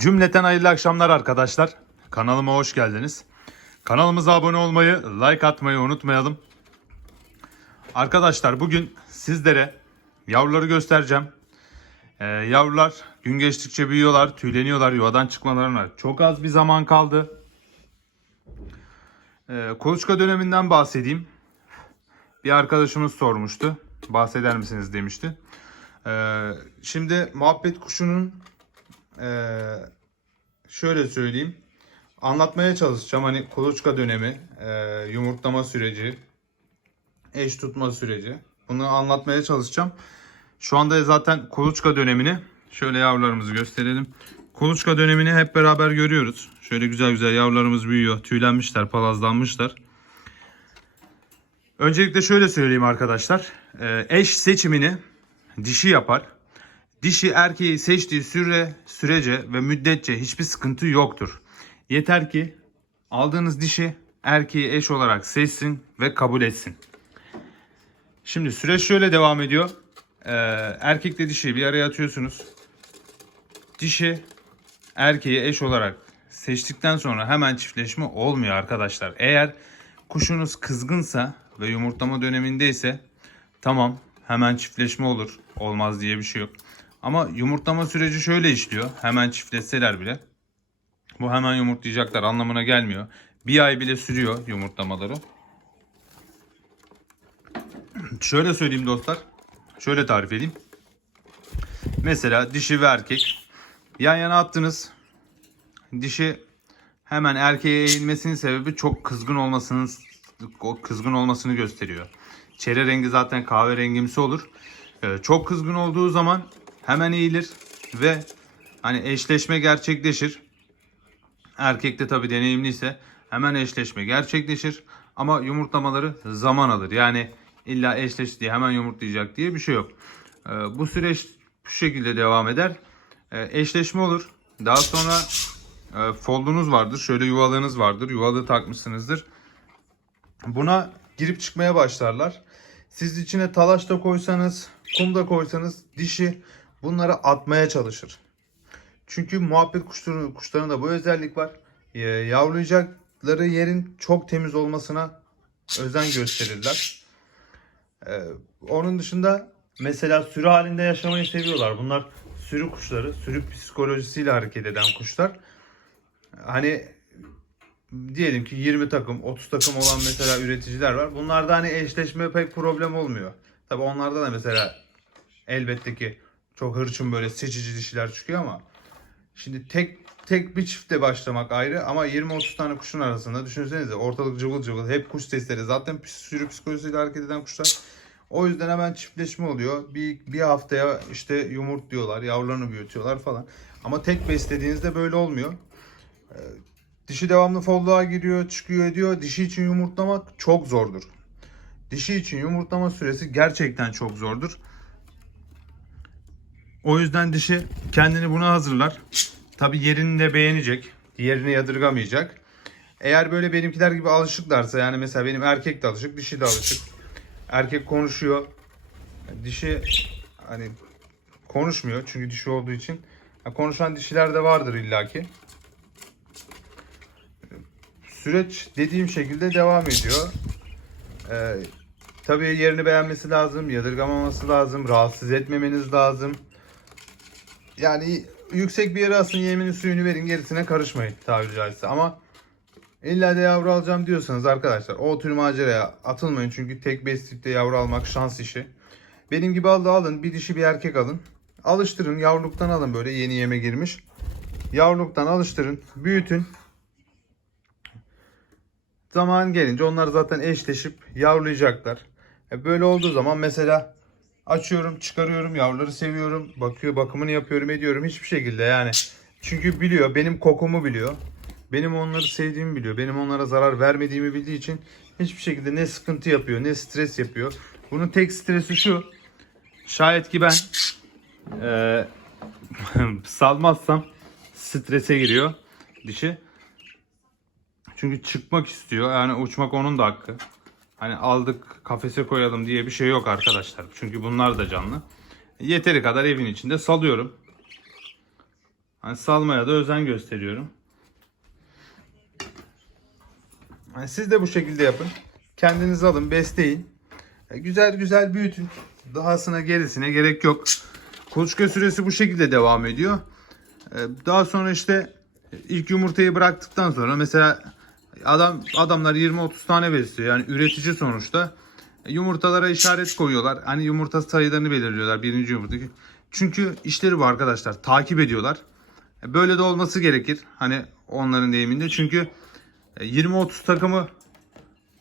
Cümleten hayırlı akşamlar arkadaşlar. Kanalıma hoş geldiniz. Kanalımıza abone olmayı, like atmayı unutmayalım. Arkadaşlar bugün sizlere yavruları göstereceğim. Ee, yavrular gün geçtikçe büyüyorlar, tüyleniyorlar, yuvadan çıkmalarına çok az bir zaman kaldı. Ee, kuluçka döneminden bahsedeyim. Bir arkadaşımız sormuştu. Bahseder misiniz demişti. Ee, şimdi muhabbet kuşunun ee, şöyle söyleyeyim. Anlatmaya çalışacağım. Hani kuluçka dönemi, e, yumurtlama süreci, eş tutma süreci. Bunu anlatmaya çalışacağım. Şu anda zaten kuluçka dönemini şöyle yavrularımızı gösterelim. Kuluçka dönemini hep beraber görüyoruz. Şöyle güzel güzel yavrularımız büyüyor. Tüylenmişler, palazlanmışlar. Öncelikle şöyle söyleyeyim arkadaşlar. Ee, eş seçimini dişi yapar. Dişi erkeği seçtiği süre, sürece ve müddetçe hiçbir sıkıntı yoktur. Yeter ki aldığınız dişi erkeği eş olarak seçsin ve kabul etsin. Şimdi süreç şöyle devam ediyor. Ee, erkekle dişi bir araya atıyorsunuz. Dişi erkeği eş olarak seçtikten sonra hemen çiftleşme olmuyor arkadaşlar. Eğer kuşunuz kızgınsa ve yumurtlama dönemindeyse tamam hemen çiftleşme olur. Olmaz diye bir şey yok. Ama yumurtlama süreci şöyle işliyor. Hemen çiftleşseler bile. Bu hemen yumurtlayacaklar anlamına gelmiyor. Bir ay bile sürüyor yumurtlamaları. Şöyle söyleyeyim dostlar. Şöyle tarif edeyim. Mesela dişi ve erkek yan yana attınız. Dişi hemen erkeğe eğilmesinin sebebi çok kızgın olmasının kızgın olmasını gösteriyor. Çere rengi zaten kahverengimsi olur. Ee, çok kızgın olduğu zaman hemen eğilir ve hani eşleşme gerçekleşir. Erkek de tabi deneyimliyse hemen eşleşme gerçekleşir. Ama yumurtlamaları zaman alır. Yani illa eşleş diye hemen yumurtlayacak diye bir şey yok. Ee, bu süreç bu şekilde devam eder. Ee, eşleşme olur. Daha sonra e, foldunuz vardır. Şöyle yuvalığınız vardır. Yuvalığı takmışsınızdır. Buna girip çıkmaya başlarlar. Siz içine talaş da koysanız, kum da koysanız dişi bunları atmaya çalışır. Çünkü muhabbet kuşları, kuşlarında bu özellik var. Ee, Yavrulayacakları yerin çok temiz olmasına özen gösterirler. Ee, onun dışında mesela sürü halinde yaşamayı seviyorlar. Bunlar sürü kuşları, sürü psikolojisiyle hareket eden kuşlar. Hani diyelim ki 20 takım, 30 takım olan mesela üreticiler var. Bunlarda hani eşleşme pek problem olmuyor. Tabi onlarda da mesela elbette ki çok hırçın böyle seçici dişiler çıkıyor ama şimdi tek tek bir çifte başlamak ayrı ama 20-30 tane kuşun arasında düşünsenize ortalık cıvıl cıvıl hep kuş sesleri zaten sürü psikolojisiyle hareket eden kuşlar. O yüzden hemen çiftleşme oluyor. Bir, bir haftaya işte yumurtluyorlar, yavrularını büyütüyorlar falan. Ama tek beslediğinizde böyle olmuyor. Ee, Dişi devamlı folluğa giriyor, çıkıyor ediyor. Dişi için yumurtlamak çok zordur. Dişi için yumurtlama süresi gerçekten çok zordur. O yüzden dişi kendini buna hazırlar. Tabi yerini de beğenecek. Diğerini yadırgamayacak. Eğer böyle benimkiler gibi alışıklarsa yani mesela benim erkek de alışık, dişi de alışık. Erkek konuşuyor. Dişi hani konuşmuyor çünkü dişi olduğu için. Konuşan dişiler de vardır illaki. Süreç dediğim şekilde devam ediyor. Ee, tabii yerini beğenmesi lazım, yadırgamaması lazım, rahatsız etmemeniz lazım. Yani yüksek bir yere asın yeminin suyunu verin gerisine karışmayın tabiri caizse. Ama illa da yavru alacağım diyorsanız arkadaşlar o tür maceraya atılmayın. Çünkü tek besleyip yavru almak şans işi. Benim gibi aldı alın bir dişi bir erkek alın. Alıştırın yavruluktan alın böyle yeni yeme girmiş. Yavruluktan alıştırın büyütün. Zaman gelince onlar zaten eşleşip yavrulayacaklar. E böyle olduğu zaman mesela açıyorum, çıkarıyorum, yavruları seviyorum, bakıyor, bakımını yapıyorum, ediyorum hiçbir şekilde yani. Çünkü biliyor, benim kokumu biliyor. Benim onları sevdiğimi biliyor. Benim onlara zarar vermediğimi bildiği için hiçbir şekilde ne sıkıntı yapıyor, ne stres yapıyor. Bunun tek stresi şu. Şayet ki ben eee salmazsam strese giriyor dişi. Çünkü çıkmak istiyor. Yani uçmak onun da hakkı. Hani aldık kafese koyalım diye bir şey yok arkadaşlar. Çünkü bunlar da canlı. Yeteri kadar evin içinde salıyorum. Hani salmaya da özen gösteriyorum. Hani siz de bu şekilde yapın. Kendiniz alın, besleyin. E, Güzel güzel büyütün. Dahasına gerisine gerek yok. Kuluçka süresi bu şekilde devam ediyor. E, Daha sonra işte ilk yumurtayı bıraktıktan sonra mesela adam adamlar 20-30 tane besliyor. Yani üretici sonuçta. E, Yumurtalara işaret koyuyorlar. Hani yumurta sayılarını belirliyorlar. Birinci yumurta. Çünkü işleri bu arkadaşlar. Takip ediyorlar. E, Böyle de olması gerekir. Hani onların deyiminde. Çünkü e, 20-30 takımı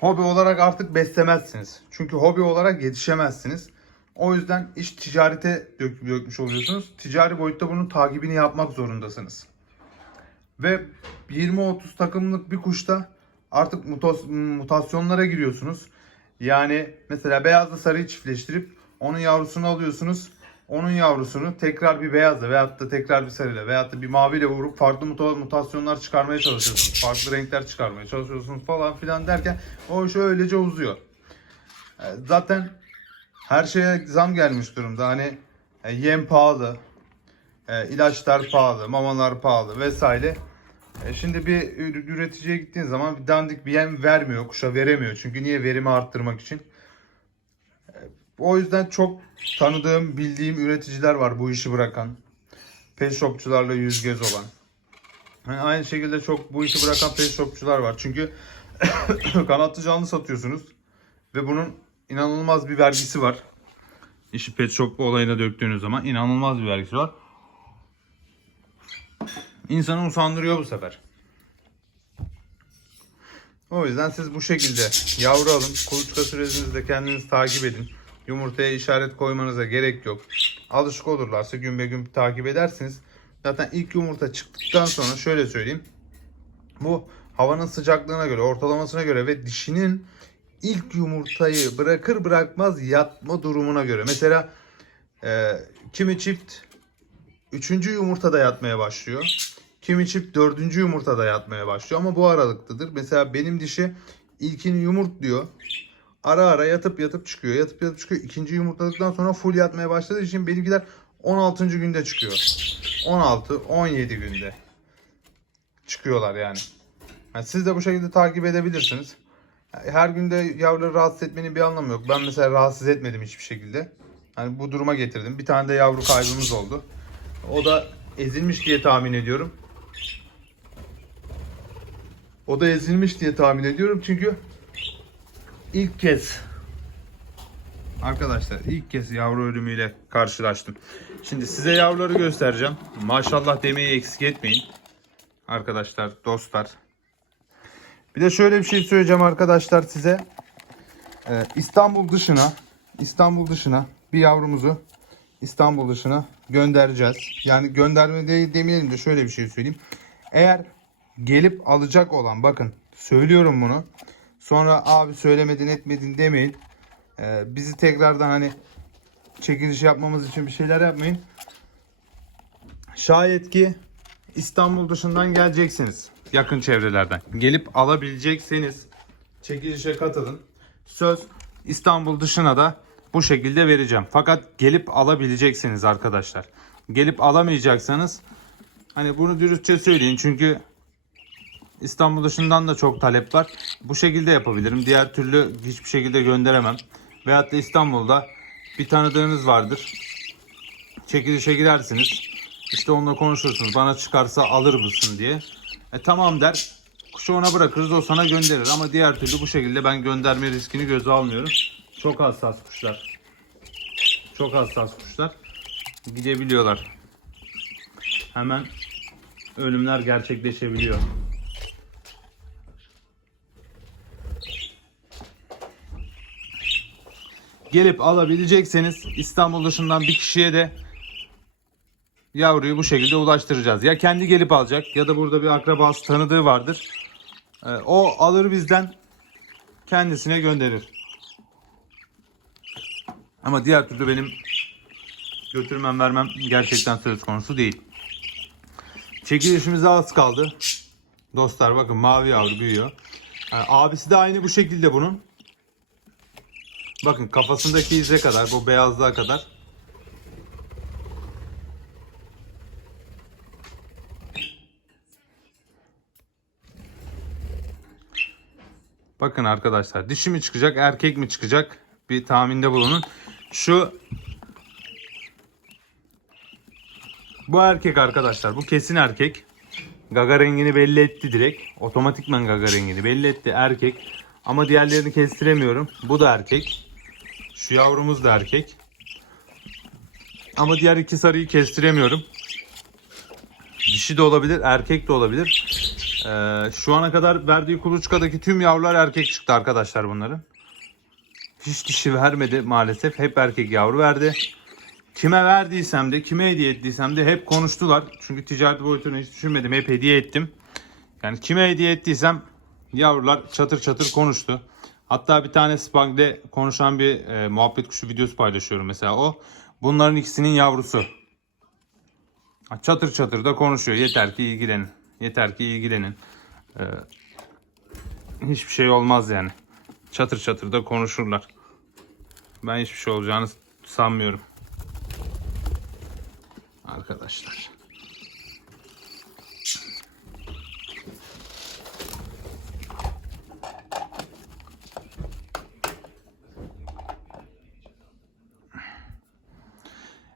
hobi olarak artık beslemezsiniz. Çünkü hobi olarak yetişemezsiniz. O yüzden iş ticarete dök, dökmüş oluyorsunuz. Ticari boyutta bunun takibini yapmak zorundasınız. Ve 20-30 takımlık bir kuşta artık mutas- mutasyonlara giriyorsunuz. Yani mesela beyazla sarıyı çiftleştirip onun yavrusunu alıyorsunuz. Onun yavrusunu tekrar bir beyazla veyahut da tekrar bir sarıyla veyahut da bir maviyle vurup farklı muta- mutasyonlar çıkarmaya çalışıyorsunuz. Farklı renkler çıkarmaya çalışıyorsunuz falan filan derken o iş öylece uzuyor. Zaten her şeye zam gelmiş durumda. Hani e, yem pahalı, e, ilaçlar pahalı, mamalar pahalı vesaire. E, Şimdi bir ür- üreticiye gittiğin zaman bir dandik bir yem vermiyor, kuşa veremiyor. Çünkü niye verimi arttırmak için. E, O yüzden çok tanıdığım, bildiğim üreticiler var bu işi bırakan. Pet shopçularla yüz göz olan. Yani aynı şekilde çok bu işi bırakan pet shopçular var. Çünkü kanatlı canlı satıyorsunuz ve bunun inanılmaz bir vergisi var. İşi pet shop olayına döktüğünüz zaman inanılmaz bir vergisi var. İnsanı usandırıyor bu sefer. O yüzden siz bu şekilde yavru alın. Kuluçka sürecinizi de kendiniz takip edin. Yumurtaya işaret koymanıza gerek yok. Alışık olurlarsa gün be gün takip edersiniz. Zaten ilk yumurta çıktıktan sonra şöyle söyleyeyim. Bu havanın sıcaklığına göre, ortalamasına göre ve dişinin ilk yumurtayı bırakır bırakmaz yatma durumuna göre. Mesela e, kimi çift üçüncü yumurtada yatmaya başlıyor. Kimi çift dördüncü yumurtada yatmaya başlıyor ama bu aralıktadır. Mesela benim dişi ilkini yumurtluyor. Ara ara yatıp yatıp çıkıyor. Yatıp yatıp çıkıyor. İkinci yumurtladıktan sonra full yatmaya başladığı için benimkiler 16. günde çıkıyor. 16, 17 günde çıkıyorlar yani. Yani siz de bu şekilde takip edebilirsiniz. Her günde yavruları rahatsız etmenin bir anlamı yok. Ben mesela rahatsız etmedim hiçbir şekilde. Hani bu duruma getirdim. Bir tane de yavru kaybımız oldu. O da ezilmiş diye tahmin ediyorum. O da ezilmiş diye tahmin ediyorum çünkü ilk kez arkadaşlar ilk kez yavru ölümüyle karşılaştım. Şimdi size yavruları göstereceğim. Maşallah demeyi eksik etmeyin. Arkadaşlar, dostlar. Bir de şöyle bir şey söyleyeceğim arkadaşlar size. Ee, İstanbul dışına İstanbul dışına bir yavrumuzu İstanbul dışına göndereceğiz. Yani gönderme de, demeyelim de şöyle bir şey söyleyeyim. Eğer gelip alacak olan bakın söylüyorum bunu. Sonra abi söylemedin etmedin demeyin. Ee, bizi tekrardan hani çekiliş yapmamız için bir şeyler yapmayın. Şayet ki İstanbul dışından geleceksiniz. Yakın çevrelerden. Gelip alabilecekseniz çekilişe katılın. Söz İstanbul dışına da bu şekilde vereceğim. Fakat gelip alabileceksiniz arkadaşlar. Gelip alamayacaksanız hani bunu dürüstçe söyleyin çünkü İstanbul dışından da çok talep var. Bu şekilde yapabilirim. Diğer türlü hiçbir şekilde gönderemem. Veyahut da İstanbul'da bir tanıdığınız vardır. Çekilişe girersiniz. İşte onunla konuşursunuz. Bana çıkarsa alır mısın diye. E tamam der. Kuşu ona bırakırız o sana gönderir. Ama diğer türlü bu şekilde ben gönderme riskini göze almıyorum. Çok hassas kuşlar. Çok hassas kuşlar. Gidebiliyorlar. Hemen ölümler gerçekleşebiliyor. Gelip alabilecekseniz İstanbul dışından bir kişiye de yavruyu bu şekilde ulaştıracağız. Ya kendi gelip alacak ya da burada bir akrabası tanıdığı vardır. Ee, o alır bizden kendisine gönderir. Ama diğer türlü benim götürmem vermem gerçekten söz konusu değil. Çekilişimize az kaldı. Dostlar bakın mavi yavru büyüyor. Yani abisi de aynı bu şekilde bunun. Bakın kafasındaki ize kadar, bu beyazlığa kadar. Bakın arkadaşlar dişi mi çıkacak erkek mi çıkacak bir tahminde bulunun. Şu bu erkek arkadaşlar bu kesin erkek. Gaga rengini belli etti direkt. Otomatikman gaga rengini belli etti erkek. Ama diğerlerini kestiremiyorum. Bu da erkek. Şu yavrumuz da erkek. Ama diğer iki sarıyı kestiremiyorum. Dişi de olabilir, erkek de olabilir. Ee, şu ana kadar verdiği kuluçkadaki tüm yavrular erkek çıktı arkadaşlar bunların. Hiç dişi vermedi maalesef. Hep erkek yavru verdi. Kime verdiysem de, kime hediye ettiysem de hep konuştular. Çünkü ticaret boyutunu hiç düşünmedim. Hep hediye ettim. Yani kime hediye ettiysem yavrular çatır çatır konuştu. Hatta bir tane Spang'de konuşan bir e, muhabbet kuşu videosu paylaşıyorum mesela o. Bunların ikisinin yavrusu. Çatır çatır da konuşuyor. Yeter ki ilgilenin. Yeter ki ilgilenin. Ee, hiçbir şey olmaz yani. Çatır çatır da konuşurlar. Ben hiçbir şey olacağını sanmıyorum. Arkadaşlar.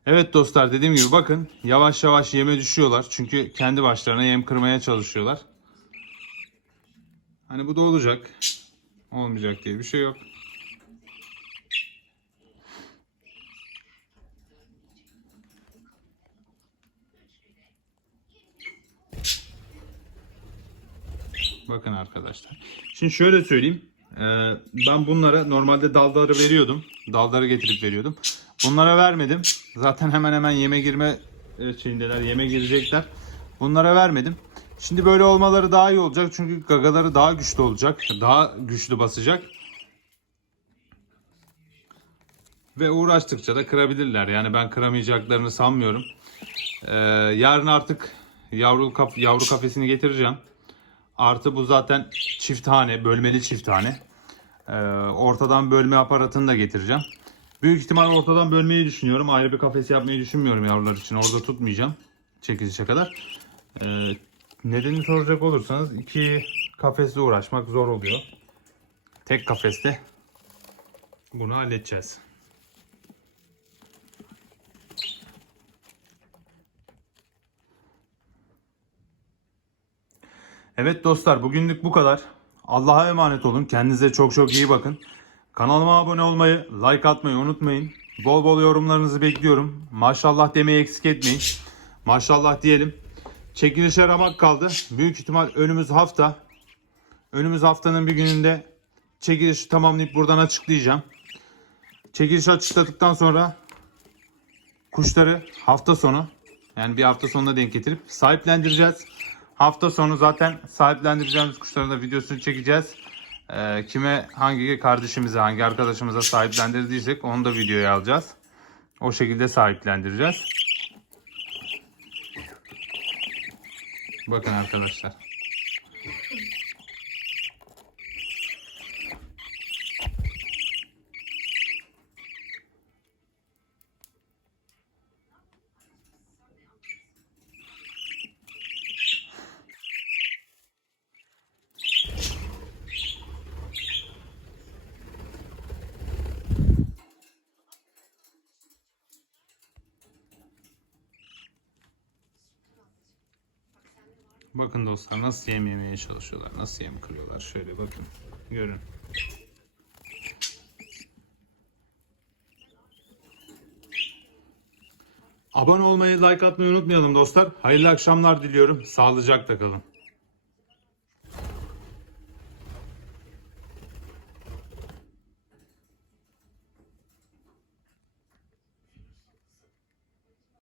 Evet dostlar dediğim gibi bakın yavaş yavaş yeme düşüyorlar. Çünkü kendi başlarına yem kırmaya çalışıyorlar. Hani bu da olacak. Olmayacak diye bir şey yok. Bakın arkadaşlar. Şimdi şöyle söyleyeyim. Ee, ben bunlara normalde dalları veriyordum. Dalları getirip veriyordum. Bunlara vermedim. Zaten hemen hemen yeme girme e, şeyindeler. Yeme girecekler. Bunlara vermedim. Şimdi böyle olmaları daha iyi olacak. Çünkü gagaları daha güçlü olacak. Daha güçlü basacak. Ve uğraştıkça da kırabilirler. Yani ben kıramayacaklarını sanmıyorum. Ee, yarın artık yavru, kaf yavru kafesini getireceğim. Artı bu zaten çift tane, bölmeli çift tane. Ee, ortadan bölme aparatını da getireceğim. Büyük ihtimal ortadan bölmeyi düşünüyorum. Ayrı bir kafes yapmayı düşünmüyorum yavrular için. Orada tutmayacağım çekilişe kadar. Ee, nedenini soracak olursanız iki kafesle uğraşmak zor oluyor. Tek kafeste bunu halledeceğiz. Evet dostlar bugünlük bu kadar. Allah'a emanet olun. Kendinize çok çok iyi bakın. Kanalıma abone olmayı, like atmayı unutmayın. Bol bol yorumlarınızı bekliyorum. Maşallah demeyi eksik etmeyin. Maşallah diyelim. Çekilişe ramak kaldı. Büyük ihtimal önümüz hafta. Önümüz haftanın bir gününde çekilişi tamamlayıp buradan açıklayacağım. Çekilişi açıkladıktan sonra kuşları hafta sonu yani bir hafta sonuna denk getirip sahiplendireceğiz. Hafta sonu zaten sahiplendireceğimiz kuşların da videosunu çekeceğiz. Ee, kime hangi kardeşimize hangi arkadaşımıza sahiplendirdiysek onu da videoya alacağız. O şekilde sahiplendireceğiz. Bakın arkadaşlar. Bakın dostlar nasıl yem yemeye çalışıyorlar. Nasıl yem kırıyorlar. Şöyle bakın. Görün. Abone olmayı, like atmayı unutmayalım dostlar. Hayırlı akşamlar diliyorum. Sağlıcakla kalın.